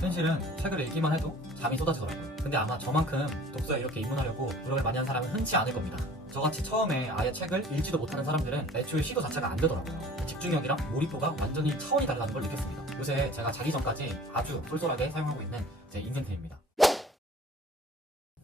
현실은 책을 읽기만 해도 잠이 쏟아지더라고요. 근데 아마 저만큼 독서에 이렇게 입문하려고 노력을 많이 한 사람은 흔치 않을 겁니다. 저같이 처음에 아예 책을 읽지도 못하는 사람들은 애초에 시도 자체가 안 되더라고요. 집중력이랑 몰입도가 완전히 차원이 다르다는 걸 느꼈습니다. 요새 제가 자기 전까지 아주 쏠쏠하게 사용하고 있는 제 인생템입니다.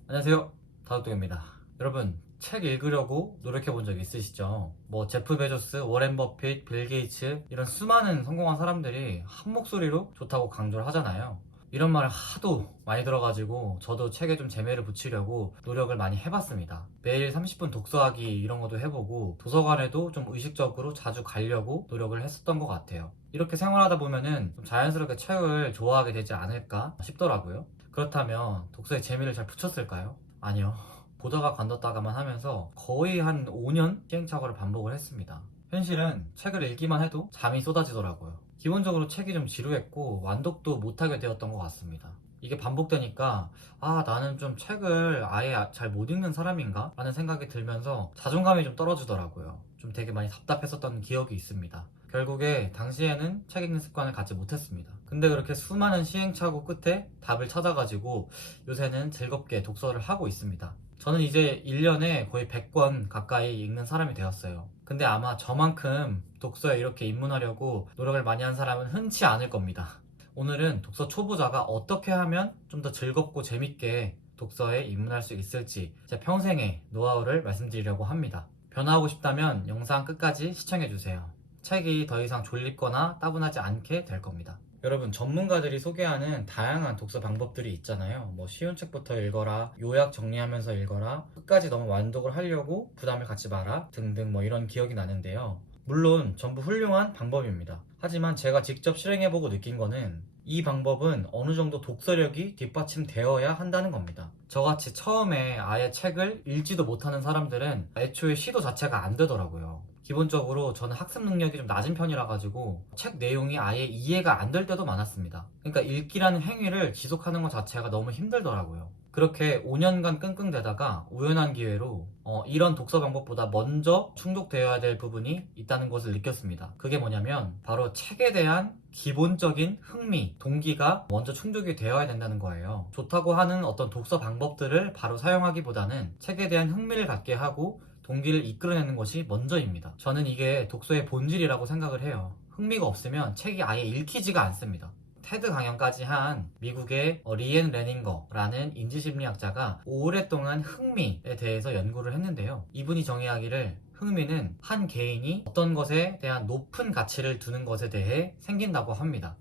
안녕하세요, 다doctor입니다. 여러분, 책 읽으려고 노력해본 적 있으시죠? 뭐 제프 베조스, 워렌 버핏, 빌 게이츠 이런 수많은 성공한 사람들이 한 목소리로 좋다고 강조를 하잖아요. 이런 말을 하도 많이 들어가지고 저도 책에 좀 재미를 붙이려고 노력을 많이 해봤습니다. 매일 30분 독서하기 이런 것도 해보고 도서관에도 좀 의식적으로 자주 가려고 노력을 했었던 것 같아요. 이렇게 생활하다 보면은 좀 자연스럽게 책을 좋아하게 되지 않을까 싶더라고요. 그렇다면 독서에 재미를 잘 붙였을까요? 아니요. 보다가 관뒀다가만 하면서 거의 한 5년 시행착오를 반복을 했습니다. 현실은 책을 읽기만 해도 잠이 쏟아지더라고요. 기본적으로 책이 좀 지루했고 완독도 못하게 되었던 것 같습니다. 이게 반복되니까 나는 좀 책을 아예 잘 못 읽는 사람인가? 라는 생각이 들면서 자존감이 좀 떨어지더라고요. 좀 되게 많이 답답했었던 기억이 있습니다. 결국에 당시에는 책 읽는 습관을 갖지 못했습니다. 근데 그렇게 수많은 시행착오 끝에 답을 찾아가지고 요새는 즐겁게 독서를 하고 있습니다. 저는 이제 1년에 거의 100권 가까이 읽는 사람이 되었어요. 근데 아마 저만큼 독서에 이렇게 입문하려고 노력을 많이 한 사람은 흔치 않을 겁니다. 오늘은 독서 초보자가 어떻게 하면 좀 더 즐겁고 재밌게 독서에 입문할 수 있을지 제 평생의 노하우를 말씀드리려고 합니다. 변화하고 싶다면 영상 끝까지 시청해주세요. 책이 더 이상 졸립거나 따분하지 않게 될 겁니다. 여러분, 전문가들이 소개하는 다양한 독서 방법들이 있잖아요. 뭐 쉬운 책부터 읽어라, 요약 정리하면서 읽어라, 끝까지 너무 완독을 하려고 부담을 갖지 마라 등등 뭐 이런 기억이 나는데요. 물론 전부 훌륭한 방법입니다. 하지만 제가 직접 실행해보고 느낀 거는 이 방법은 어느 정도 독서력이 뒷받침되어야 한다는 겁니다. 저같이 처음에 아예 책을 읽지도 못하는 사람들은 애초에 시도 자체가 안 되더라고요. 기본적으로 저는 학습 능력이 좀 낮은 편이라 가지고 책 내용이 아예 이해가 안 될 때도 많았습니다. 그러니까 읽기라는 행위를 지속하는 것 자체가 너무 힘들더라고요. 그렇게 5년간 끙끙대다가 우연한 기회로 이런 독서 방법보다 먼저 충족되어야 될 부분이 있다는 것을 느꼈습니다. 그게 뭐냐면 바로 책에 대한 기본적인 흥미, 동기가 먼저 충족이 되어야 된다는 거예요. 좋다고 하는 어떤 독서 방법들을 바로 사용하기보다는 책에 대한 흥미를 갖게 하고 동기를 이끌어내는 것이 먼저입니다. 저는 이게 독서의 본질이라고 생각을 해요. 흥미가 없으면 책이 아예 읽히지가 않습니다. 테드 강연까지 한 미국의 리앤 레닝거라는 인지심리학자가 오랫동안 흥미에 대해서 연구를 했는데요. 이분이 정의하기를 흥미는 한 개인이 어떤 것에 대한 높은 가치를 두는 것에 대해 생긴다고 합니다.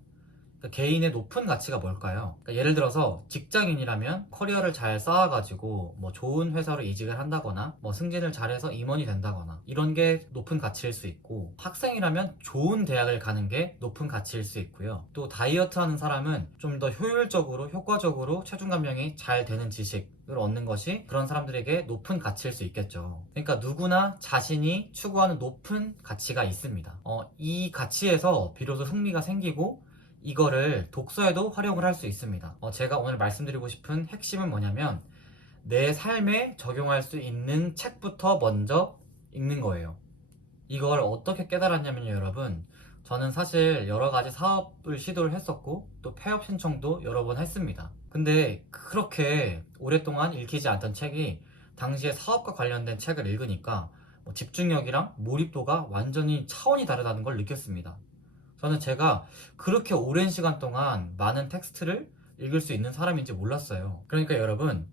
개인의 높은 가치가 뭘까요? 예를 들어서 직장인이라면 커리어를 잘 쌓아가지고 뭐 좋은 회사로 이직을 한다거나 뭐 승진을 잘해서 임원이 된다거나 이런 게 높은 가치일 수 있고, 학생이라면 좋은 대학을 가는 게 높은 가치일 수 있고요. 또 다이어트 하는 사람은 좀 더 효율적으로 효과적으로 체중 감량이 잘 되는 지식을 얻는 것이 그런 사람들에게 높은 가치일 수 있겠죠. 그러니까 누구나 자신이 추구하는 높은 가치가 있습니다. 이 가치에서 비로소 흥미가 생기고 이거를 독서에도 활용을 할 수 있습니다. 제가 오늘 말씀드리고 싶은 핵심은 뭐냐면 내 삶에 적용할 수 있는 책부터 먼저 읽는 거예요. 이걸 어떻게 깨달았냐면요, 여러분. 저는 사실 여러 가지 사업을 시도를 했었고 또 폐업 신청도 여러 번 했습니다. 근데 그렇게 오랫동안 읽히지 않던 책이 당시에 사업과 관련된 책을 읽으니까 집중력이랑 몰입도가 완전히 차원이 다르다는 걸 느꼈습니다. 저는 제가 그렇게 오랜 시간 동안 많은 텍스트를 읽을 수 있는 사람인지 몰랐어요. 그러니까 여러분,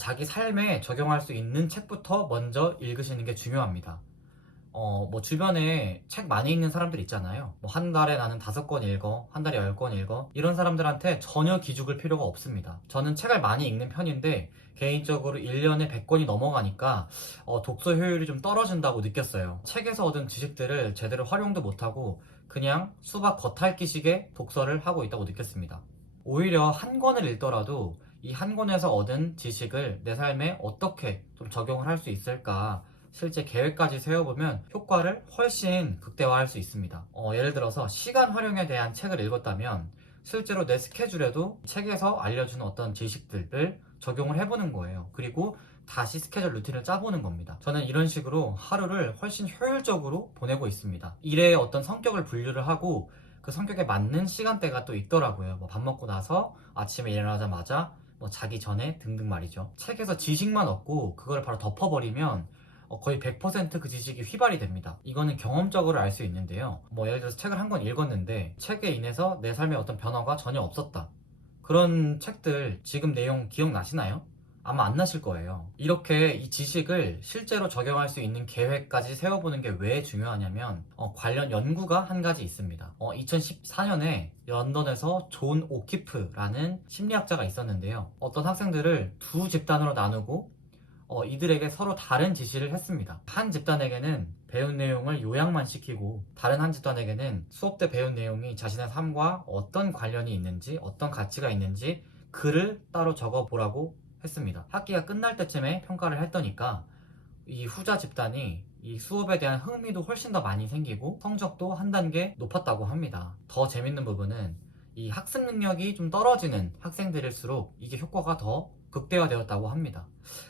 자기 삶에 적용할 수 있는 책부터 먼저 읽으시는 게 중요합니다. 뭐 주변에 책 많이 읽는 사람들 있잖아요. 뭐 한 달에 나는 5권 읽어, 한 달에 10권 읽어, 이런 사람들한테 전혀 기죽을 필요가 없습니다. 저는 책을 많이 읽는 편인데 개인적으로 1년에 100권이 넘어가니까 독서 효율이 좀 떨어진다고 느꼈어요. 책에서 얻은 지식들을 제대로 활용도 못하고 그냥 수박 겉핥기식의 독서를 하고 있다고 느꼈습니다. 오히려 한 권을 읽더라도 이 한 권에서 얻은 지식을 내 삶에 어떻게 좀 적용을 할 수 있을까, 실제 계획까지 세워보면 효과를 훨씬 극대화할 수 있습니다. 예를 들어서 시간 활용에 대한 책을 읽었다면 실제로 내 스케줄에도 책에서 알려주는 어떤 지식들을 적용을 해보는 거예요. 그리고 다시 스케줄 루틴을 짜보는 겁니다. 저는 이런 식으로 하루를 훨씬 효율적으로 보내고 있습니다. 일의 어떤 성격을 분류를 하고 그 성격에 맞는 시간대가 또 있더라고요. 뭐 밥 먹고 나서, 아침에 일어나자마자, 뭐 자기 전에 등등 말이죠. 책에서 지식만 얻고 그걸 바로 덮어버리면 거의 100%그 지식이 휘발이 됩니다. 이거는 경험적으로 알 수 있는데요. 뭐 예를 들어서 책을 한 권 읽었는데 책에 인해서 내 삶에 어떤 변화가 전혀 없었다. 그런 책들 지금 내용 기억나시나요? 아마 안 나실 거예요. 이렇게 이 지식을 실제로 적용할 수 있는 계획까지 세워보는 게 왜 중요하냐면 관련 연구가 한 가지 있습니다. 2014년에 런던에서 존 오키프라는 심리학자가 있었는데요. 어떤 학생들을 두 집단으로 나누고 이들에게 서로 다른 지시를 했습니다. 한 집단에게는 배운 내용을 요약만 시키고 다른 한 집단에게는 수업 때 배운 내용이 자신의 삶과 어떤 관련이 있는지 어떤 가치가 있는지 글을 따로 적어보라고 했습니다. 학기가 끝날 때쯤에 평가를 했더니까 이 후자 집단이 이 수업에 대한 흥미도 훨씬 더 많이 생기고 성적도 한 단계 높았다고 합니다. 더 재밌는 부분은 이 학습 능력이 좀 떨어지는 학생들일수록 이게 효과가 더 극대화되었다고 합니다.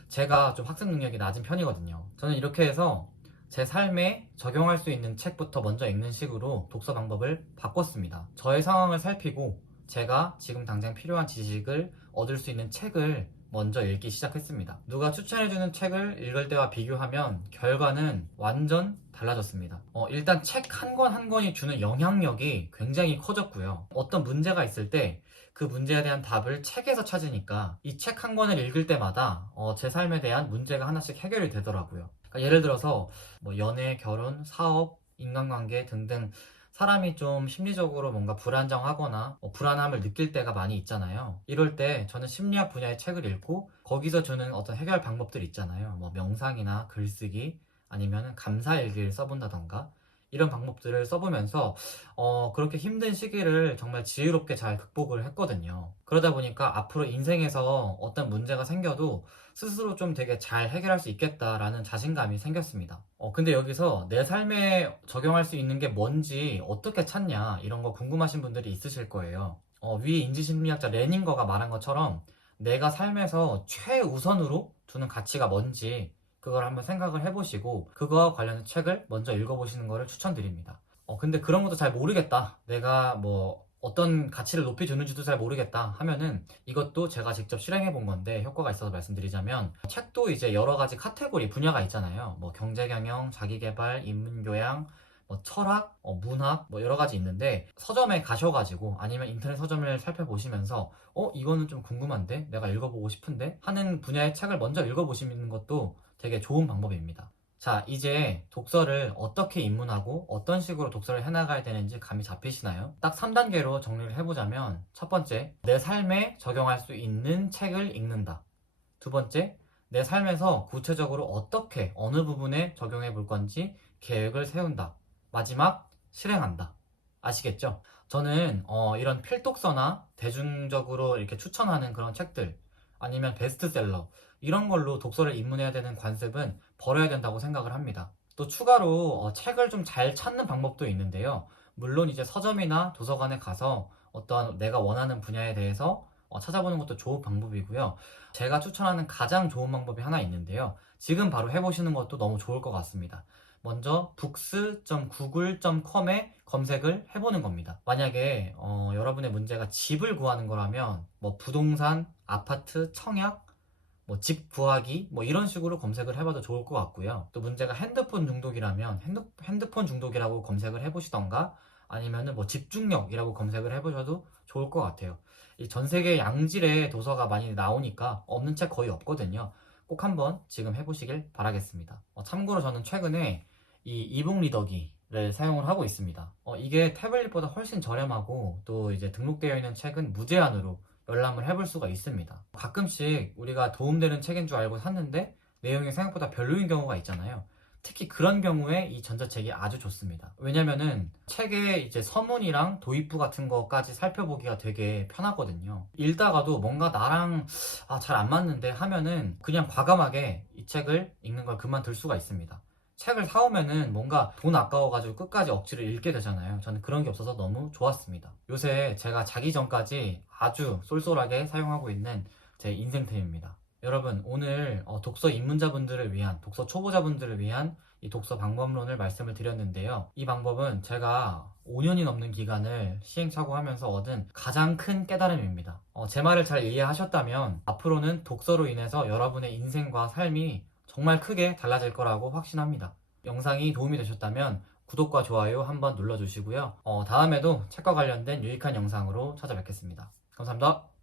제가 좀 학습 능력이 낮은 편이거든요. 저는 이렇게 해서 제 삶에 적용할 수 있는 책부터 먼저 읽는 식으로 독서 방법을 바꿨습니다. 저의 상황을 살피고 제가 지금 당장 필요한 지식을 얻을 수 있는 책을 먼저 읽기 시작했습니다. 누가 추천해주는 책을 읽을 때와 비교하면 결과는 완전 달라졌습니다. 일단 책 한 권 한 권이 주는 영향력이 굉장히 커졌고요. 어떤 문제가 있을 때 그 문제에 대한 답을 책에서 찾으니까 이 책 한 권을 읽을 때마다 제 삶에 대한 문제가 하나씩 해결이 되더라고요. 그러니까 예를 들어서 뭐 연애, 결혼, 사업, 인간관계 등등 사람이 좀 심리적으로 뭔가 불안정하거나 불안함을 느낄 때가 많이 있잖아요. 이럴 때 저는 심리학 분야의 책을 읽고 거기서 주는 어떤 해결 방법들 있잖아요. 뭐 명상이나 글쓰기 아니면 감사일기를 써본다던가 이런 방법들을 써보면서 그렇게 힘든 시기를 정말 지혜롭게 잘 극복을 했거든요. 그러다 보니까 앞으로 인생에서 어떤 문제가 생겨도 스스로 좀 되게 잘 해결할 수 있겠다라는 자신감이 생겼습니다. 근데 여기서 내 삶에 적용할 수 있는 게 뭔지 어떻게 찾냐 이런 거 궁금하신 분들이 있으실 거예요. 위에 인지심리학자 레닌거가 말한 것처럼 내가 삶에서 최우선으로 두는 가치가 뭔지 그걸 한번 생각을 해보시고 그거와 관련된 책을 먼저 읽어보시는 거를 추천드립니다. 근데 그런 것도 잘 모르겠다. 내가 뭐 어떤 가치를 높이 두는지도 잘 모르겠다 하면은 이것도 제가 직접 실행해 본 건데 효과가 있어서 말씀드리자면 책도 이제 여러 가지 카테고리 분야가 있잖아요. 뭐 경제경영, 자기계발, 인문교양, 뭐 철학, 문학 뭐 여러 가지 있는데 서점에 가셔가지고 아니면 인터넷 서점을 살펴보시면서 이거는 좀 궁금한데 내가 읽어보고 싶은데 하는 분야의 책을 먼저 읽어보시는 것도 되게 좋은 방법입니다. 자, 이제 독서를 어떻게 입문하고 어떤 식으로 독서를 해나가야 되는지 감이 잡히시나요? 딱 3단계로 정리를 해보자면 첫 번째, 내 삶에 적용할 수 있는 책을 읽는다. 두 번째, 내 삶에서 구체적으로 어떻게 어느 부분에 적용해 볼 건지 계획을 세운다. 마지막, 실행한다. 아시겠죠? 저는 이런 필독서나 대중적으로 이렇게 추천하는 그런 책들 아니면 베스트셀러 이런 걸로 독서를 입문해야 되는 관습은 버려야 된다고 생각을 합니다. 또 추가로 책을 좀 잘 찾는 방법도 있는데요. 물론 이제 서점이나 도서관에 가서 어떤 내가 원하는 분야에 대해서 찾아보는 것도 좋은 방법이고요. 제가 추천하는 가장 좋은 방법이 하나 있는데요. 지금 바로 해보시는 것도 너무 좋을 것 같습니다. 먼저 books.google.com에 검색을 해보는 겁니다. 만약에 여러분의 문제가 집을 구하는 거라면 뭐 부동산, 아파트, 청약, 뭐 집 구하기 뭐 이런 식으로 검색을 해봐도 좋을 것 같고요. 또 문제가 핸드폰 중독이라면 핸드폰 중독이라고 검색을 해보시던가 아니면은 뭐 집중력이라고 검색을 해보셔도 좋을 것 같아요. 이 전 세계 양질의 도서가 많이 나오니까 없는 책 거의 없거든요. 꼭 한번 지금 해보시길 바라겠습니다. 참고로 저는 최근에 이 이북 리더기를 사용을 하고 있습니다. 이게 태블릿보다 훨씬 저렴하고 또 이제 등록되어 있는 책은 무제한으로 열람을 해볼 수가 있습니다. 가끔씩 우리가 도움되는 책인 줄 알고 샀는데 내용이 생각보다 별로인 경우가 있잖아요. 특히 그런 경우에 이 전자책이 아주 좋습니다. 왜냐면은 책에 이제 서문이랑 도입부 같은 거까지 살펴보기가 되게 편하거든요. 읽다가도 뭔가 나랑 잘 안 맞는데 하면은 그냥 과감하게 이 책을 읽는 걸 그만둘 수가 있습니다. 책을 사오면은 뭔가 돈 아까워가지고 끝까지 억지로 읽게 되잖아요. 저는 그런 게 없어서 너무 좋았습니다. 요새 제가 자기 전까지 아주 쏠쏠하게 사용하고 있는 제 인생템입니다. 여러분 오늘 독서 입문자분들을 위한 독서 초보자분들을 위한 이 독서 방법론을 말씀을 드렸는데요. 이 방법은 제가 5년이 넘는 기간을 시행착오하면서 얻은 가장 큰 깨달음입니다. 제 말을 잘 이해하셨다면 앞으로는 독서로 인해서 여러분의 인생과 삶이 정말 크게 달라질 거라고 확신합니다. 영상이 도움이 되셨다면 구독과 좋아요 한번 눌러주시고요. 다음에도 책과 관련된 유익한 영상으로 찾아뵙겠습니다. 감사합니다.